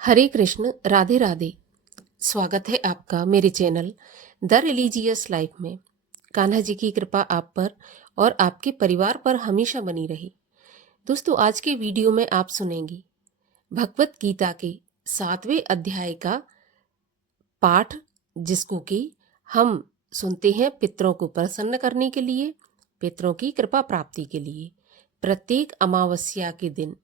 हरे कृष्ण, राधे राधे। स्वागत है आपका मेरे चैनल द रिलीजियस लाइफ में। कान्हा जी की कृपा आप पर और आपके परिवार पर हमेशा बनी रहे। दोस्तों, आज के वीडियो में आप सुनेंगे भगवत गीता के 7वें अध्याय का पाठ, जिसको कि हम सुनते हैं पितरों को प्रसन्न करने के लिए, पितरों की कृपा प्राप्ति के लिए। प्रत्येक अमावस्या के दिन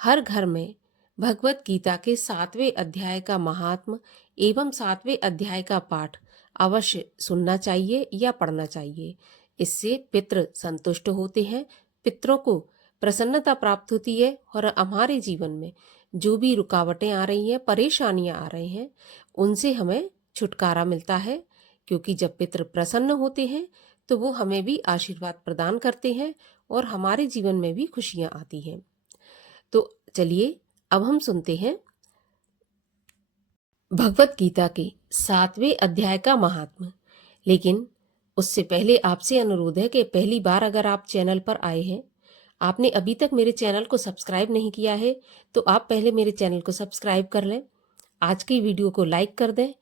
हर घर में भगवत गीता के 7वें अध्याय का महात्म एवं 7वें अध्याय का पाठ अवश्य सुनना चाहिए या पढ़ना चाहिए। इससे पितृ संतुष्ट होते हैं, पितरों को प्रसन्नता प्राप्त होती है और हमारे जीवन में जो भी रुकावटें आ रही हैं, परेशानियां आ रही हैं, उनसे हमें छुटकारा मिलता है। क्योंकि जब पितृ प्रसन्न होते हैं तो वो हमें भी आशीर्वाद प्रदान करते हैं और हमारे जीवन में भी खुशियां आती हैं। तो चलिए अब हम सुनते हैं भगवत गीता के 7वें अध्याय का महात्म। लेकिन उससे पहले आपसे अनुरोध है कि पहली बार अगर आप चैनल पर आए हैं, आपने अभी तक मेरे चैनल को सब्सक्राइब नहीं किया है, तो आप पहले मेरे चैनल को सब्सक्राइब कर लें, आज की वीडियो को लाइक कर दें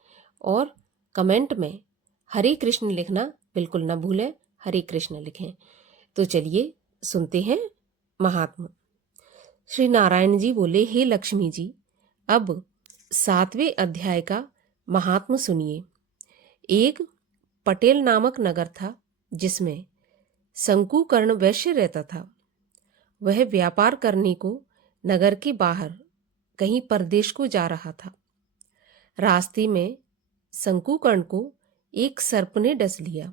और कमेंट में हरे कृष्ण लिखना बिल्कुल न भूलें, हरे कृष्ण लिखें। तो चलिए सुनते हैं महात्मा। श्री नारायण जी बोले, हे लक्ष्मी जी, अब 7वें अध्याय का महात्म सुनिए। एक पटेल नामक नगर था, जिसमें शंकुकर्ण वैश्य रहता था। वह व्यापार करने को नगर के बाहर कहीं परदेश को जा रहा था। रास्ते में शंकुकर्ण को एक सर्प ने डस लिया,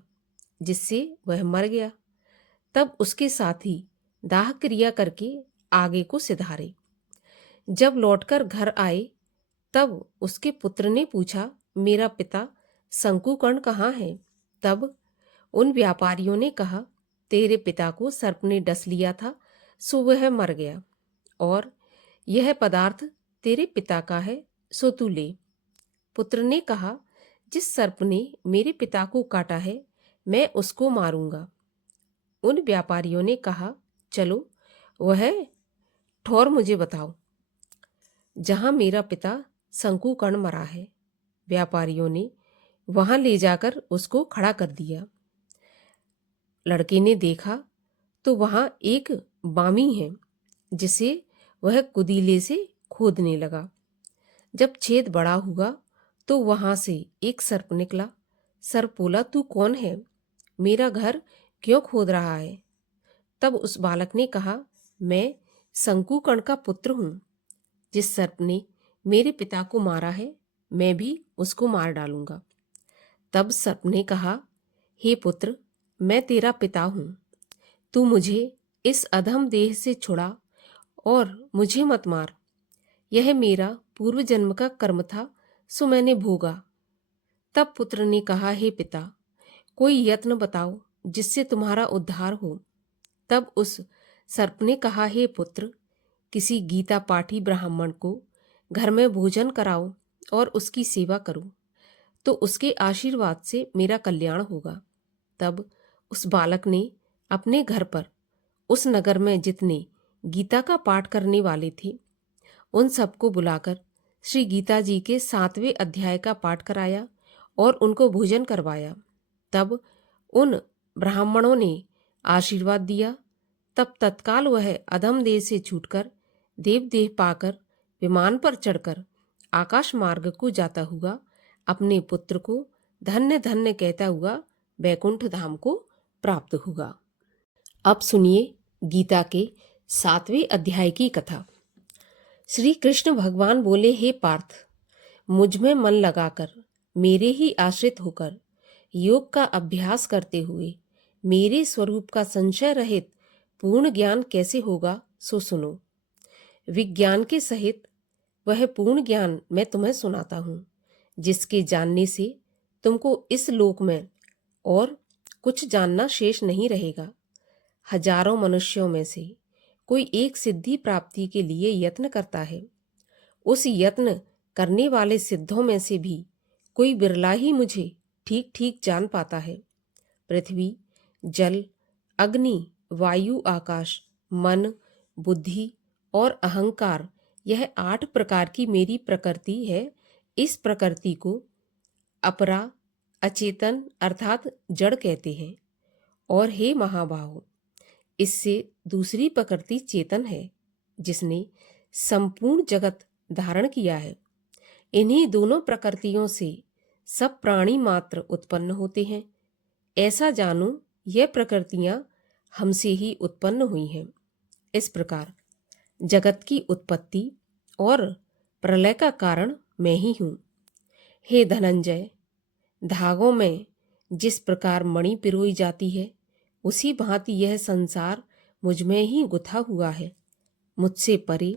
जिससे वह मर गया। तब उसके साथी दाह क्रिया करके आगे को सिधारे। जब लौटकर घर आए तब उसके पुत्र ने पूछा, मेरा पिता शंकुकर्ण कहाँ है? तब उन व्यापारियों ने कहा, तेरे पिता को सर्प ने डस लिया था, सो वह मर गया, और यह पदार्थ तेरे पिता का है, सो तू ले। पुत्र ने कहा, जिस सर्प ने मेरे पिता को काटा है, मैं उसको मारूंगा। उन व्यापारियों ने कहा, चलो वह ठौर मुझे बताओ जहां मेरा पिता शंकुकर्ण मरा है। व्यापारियों ने वहां ले जाकर उसको खड़ा कर दिया। लड़के ने देखा तो वहां एक बामी है, जिसे वह कुदीले से खोदने लगा। जब छेद बड़ा हुआ तो वहां से एक सर्प निकला। सर्प बोला, तू कौन है? मेरा घर क्यों खोद रहा है? तब उस बालक ने कहा, मैं शंकुकर्ण का पुत्र हूं। जिस सर्प ने मेरे पिता को मारा है, मैं भी उसको मार डालूंगा। तब सर्प ने कहा, हे पुत्र, मैं तेरा पिता हूं, तू मुझे इस अधम देह से छुड़ा और मुझे मत मार। यह मेरा पूर्व जन्म का कर्म था, सो मैंने भोगा। तब पुत्र ने कहा, हे पिता, कोई यत्न बताओ जिससे तुम्हारा उद्धार हो। तब उस सर्प ने कहा, हे पुत्र, किसी गीता पाठी ब्राह्मण को घर में भोजन कराओ और उसकी सेवा करो, तो उसके आशीर्वाद से मेरा कल्याण होगा। तब उस बालक ने अपने घर पर उस नगर में जितने गीता का पाठ करने वाले थे, उन सबको बुलाकर श्री गीता जी के 7वें अध्याय का पाठ कराया और उनको भोजन करवाया। तब उन ब्राह्मणों ने आशीर्वाद दिया। तब तत्काल वह अधम देह से छूटकर देव देह पाकर विमान पर चढ़कर आकाश मार्ग को जाता हुआ अपने पुत्र को धन्य धन्य कहता हुआ बैकुंठ धाम को प्राप्त हुआ। अब सुनिए गीता के 7वें अध्याय की कथा। श्री कृष्ण भगवान बोले, हे पार्थ, मुझ में मन लगाकर, मेरे ही आश्रित होकर योग का अभ्यास करते हुए मेरे स्वरूप का संशय रहित पूर्ण ज्ञान कैसे होगा, सो सुनो। विज्ञान के सहित वह पूर्ण ज्ञान मैं तुम्हें सुनाता हूँ, जिसके जानने से तुमको इस लोक में और कुछ जानना शेष नहीं रहेगा। हजारों मनुष्यों में से कोई एक सिद्धि प्राप्ति के लिए यत्न करता है। उस यत्न करने वाले सिद्धों में से भी कोई बिरला ही मुझे ठीक ठीक जान पाता है। पृथ्वी, जल, अग्नि, वायु, आकाश, मन, बुद्धि और अहंकार, यह 8 प्रकार की मेरी प्रकृति है। इस प्रकृति को अपरा, अचेतन अर्थात जड़ कहते हैं। और हे महाबाहो, इससे दूसरी प्रकृति चेतन है, जिसने संपूर्ण जगत धारण किया है। इन्हीं दोनों प्रकृतियों से सब प्राणी मात्र उत्पन्न होते हैं। ऐसा जानो, यह प्रकृतियां हमसे ही उत्पन्न हुई हैं। इस प्रकार जगत की उत्पत्ति और प्रलय का कारण मैं ही हूँ। हे धनंजय, धागों में जिस प्रकार मणि पिरोई जाती है, उसी भांति यह संसार मुझ में ही गुथा हुआ है, मुझसे परे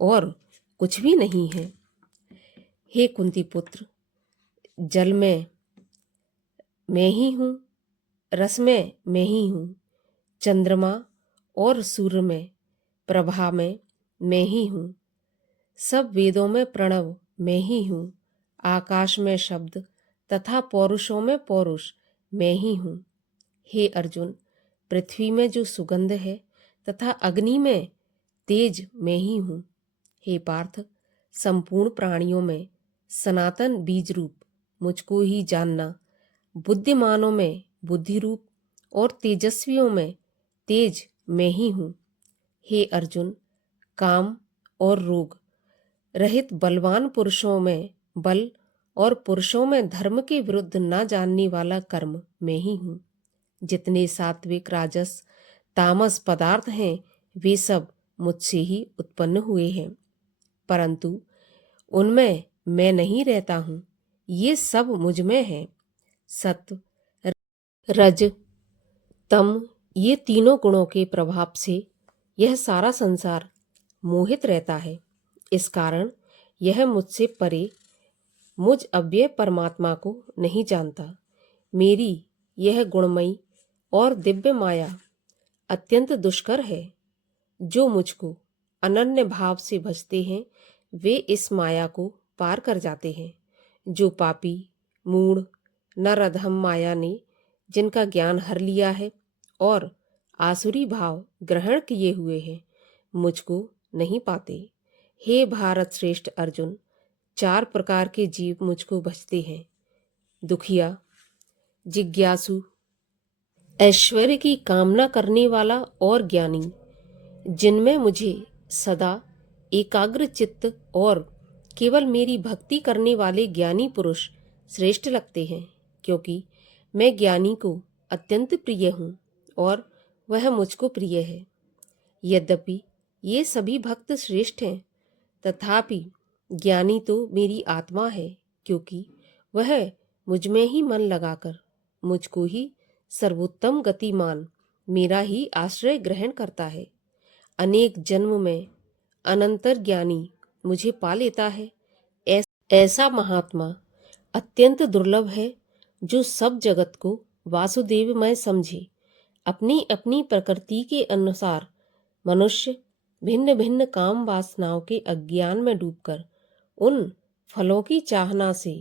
और कुछ भी नहीं है। हे कुंती पुत्र, जल में मैं ही हूँ, रस में मैं ही हूँ, चंद्रमा और सूर्य में, प्रभा में मैं ही हूँ, सब वेदों में प्रणव मैं ही हूँ, आकाश में शब्द तथा पौरुषों में पौरुष मैं ही हूँ। हे अर्जुन, पृथ्वी में जो सुगंध है तथा अग्नि में तेज मैं ही हूँ। हे पार्थ, संपूर्ण प्राणियों में सनातन बीज रूप मुझको ही जानना, बुद्धिमानों में बुद्धि रूप और तेजस्वियों में तेज मैं ही हूँ। हे अर्जुन, काम और रोग रहित बलवान पुरुषों में बल और पुरुषों में धर्म के विरुद्ध न जानने वाला कर्म मैं ही हूँ। जितने सात्विक राजस तामस पदार्थ हैं, वे सब मुझसे ही उत्पन्न हुए हैं, परंतु उनमें मैं नहीं रहता हूँ। ये सब मुझ में है। सत्व, रज, तम, ये तीनों गुणों के प्रभाव से यह सारा संसार मोहित रहता है। इस कारण यह मुझसे परे मुझ अव्यय परमात्मा को नहीं जानता। मेरी यह गुणमयी और दिव्य माया अत्यंत दुष्कर है। जो मुझको अनन्य भाव से भजते हैं, वे इस माया को पार कर जाते हैं। जो पापी मूढ़ नर अधम माया ने जिनका ज्ञान हर लिया है और आसुरी भाव ग्रहण किए हुए हैं, मुझको नहीं पाते। हे भारत श्रेष्ठ अर्जुन, 4 प्रकार के जीव मुझको भजते हैं: दुखिया, जिज्ञासु, ऐश्वर्य की कामना करने वाला और ज्ञानी, जिनमें मुझे सदा एकाग्र चित्त और केवल मेरी भक्ति करने वाले ज्ञानी पुरुष श्रेष्ठ लगते हैं, क्योंकि मैं ज्ञानी को अत्यंत प्रिय हूँ और वह मुझको प्रिय है। यद्यपि ये सभी भक्त श्रेष्ठ हैं, तथापि ज्ञानी तो मेरी आत्मा है, क्योंकि वह मुझ में ही मन लगाकर मुझको ही सर्वोत्तम गतिमान मेरा ही आश्रय ग्रहण करता है। अनेक जन्म में अनंतर ज्ञानी मुझे पा लेता है। ऐसा महात्मा अत्यंत दुर्लभ है, जो सब जगत को वासुदेवमय समझे। अपनी अपनी प्रकृति के अनुसार मनुष्य भिन्न भिन्न काम वासनाओं के अज्ञान में डूबकर उन फलों की चाहना से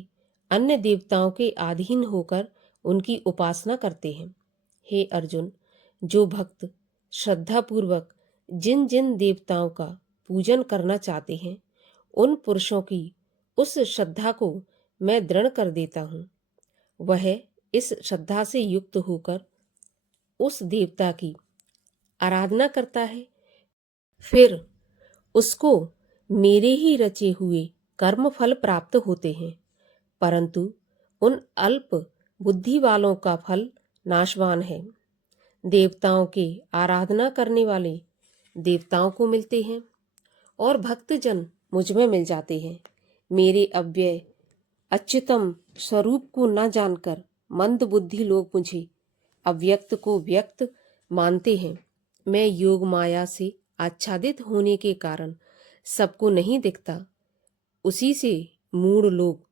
अन्य देवताओं के अधीन होकर उनकी उपासना करते हैं। हे अर्जुन, जो भक्त श्रद्धापूर्वक जिन जिन देवताओं का पूजन करना चाहते हैं, उन पुरुषों की उस श्रद्धा को मैं दृढ़ कर देता हूँ। वह इस श्रद्धा से युक्त होकर उस देवता की आराधना करता है, फिर उसको मेरे ही रचे हुए कर्म फल प्राप्त होते हैं, परंतु उन अल्प बुद्धि वालों का फल नाशवान है। देवताओं के आराधना करने वाले देवताओं को मिलते हैं और भक्तजन मुझ में मिल जाते हैं। मेरे अव्यय अच्युतम स्वरूप को न जानकर मंद बुद्धि लोग मुझे अव्यक्त को व्यक्त मानते हैं। मैं योग माया से आच्छादित होने के कारण सबको नहीं दिखता। उसी से मूढ़ लोग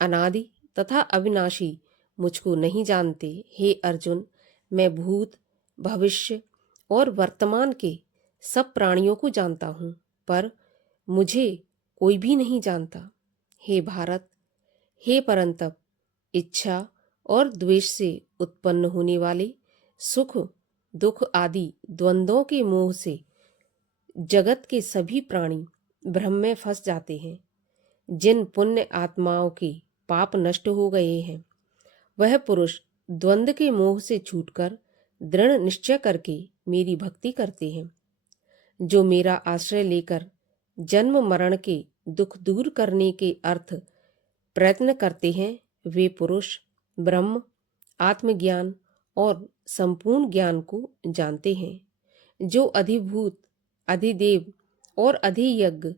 अनादि तथा अविनाशी मुझको नहीं जानते। हे अर्जुन, मैं भूत भविष्य और वर्तमान के सब प्राणियों को जानता हूँ, पर मुझे कोई भी नहीं जानता। हे भारत, हे परंतप, इच्छा और द्वेष से उत्पन्न होने वाले सुख दुख आदि द्वंद्वों के मोह से जगत के सभी प्राणी भ्रम में फंस जाते हैं। जिन पुण्य आत्माओं के पाप नष्ट हो गए हैं, वह पुरुष द्वंद्व के मोह से छूटकर दृढ़ निश्चय करके मेरी भक्ति करते हैं। जो मेरा आश्रय लेकर जन्म मरण के दुख दूर करने के अर्थ प्रयत्न करते हैं, वे पुरुष ब्रह्म, आत्मज्ञान और संपूर्ण ज्ञान को जानते हैं। जो अधिभूत, अधिदेव और अधियज्ञ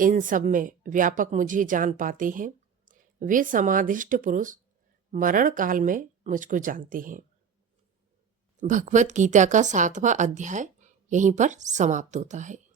इन सब में व्यापक मुझे जान पाते हैं, वे समाधिष्ट पुरुष मरण काल में मुझको जानते हैं। भगवत गीता का 7वां अध्याय यहीं पर समाप्त होता है।